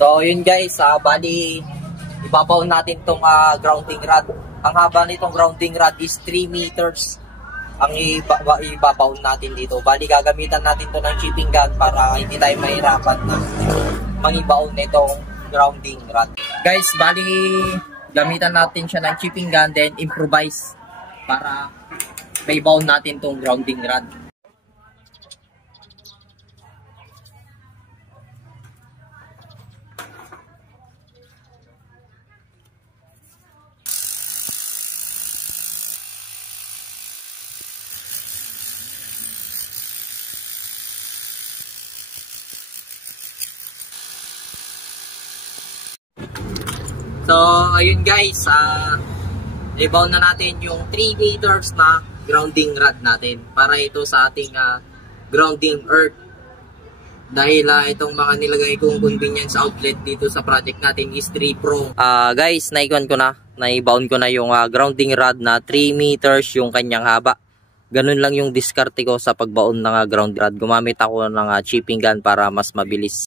So yun guys, bali ibabaw natin tong grounding rod. Ang haba nitong grounding rod is 3 meters. Ang ibabaw natin dito. Bali gagamitan natin to ng chipping gun para hindi tayo mahirapan na mangibaw nitong grounding rod. Guys, bali gamitan natin siya ng chipping gun then improvise para maibaw natin tong grounding rod. So, ayun guys, libaw na natin yung 3 meters na grounding rod natin para ito sa ating grounding earth. Dahil itong mga nilagay kong convenience outlet dito sa project natin is 3 Pro. Guys, naibound ko na yung grounding rod na 3 meters yung kanyang haba. Ganun lang yung diskarte ko sa pagbaon ng grounding rod. Gumamit ako ng chipping gun para mas mabilis.